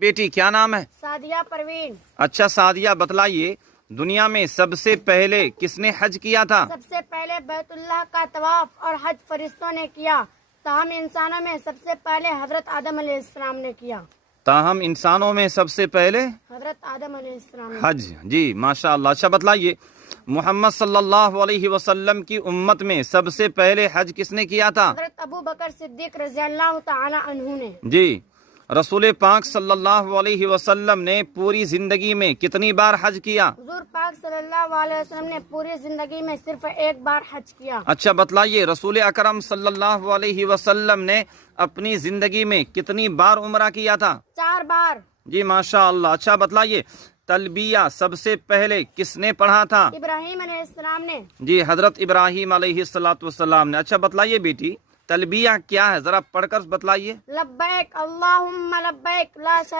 بیٹی کیا نام ہے؟ سعدیہ پروین۔ اچھا سعدیہ، بتلائیے دنیا میں سب سے پہلے کس نے حج کیا تھا؟ سب سے پہلے بیت اللہ کا طواف اور حج فرشتوں نے کیا، تاہم انسانوں میں سب سے پہلے حضرت آدم علیہ السلام نے کیا۔ تاہم انسانوں میں سب سے پہلے حضرت آدم علیہ السلام نے حج، جی ماشاء اللہ۔ اچھا بتلائیے محمد صلی اللہ علیہ وسلم کی امت میں سب سے پہلے حج کس نے کیا تھا؟ حضرت ابو بکر صدیق رضی اللہ تعالی عنہ نے۔ جی رسول پاک صلی اللہ علیہ وسلم نے پوری زندگی میں کتنی بار حج کیا؟ حضور پاک صلی اللہ علیہ وسلم نے پوری زندگی میں صرف ایک بار حج کیا۔ اچھا بتلائیے رسول اکرم صلی اللہ علیہ وسلم نے اپنی زندگی میں کتنی بار عمرہ کیا تھا؟ 4 بار۔ جی ماشاء اللہ۔ اچھا بتلائیے تلبیہ سب سے پہلے کس نے پڑھا تھا؟ ابراہیم علیہ السلام نے۔ جی حضرت ابراہیم علیہ السلام نے۔ اچھا بتلائیے بیٹی تلبیہ کیا ہے، ذرا پڑھ کر بتلائیے۔ لبیک اللہم لبیک لا شریک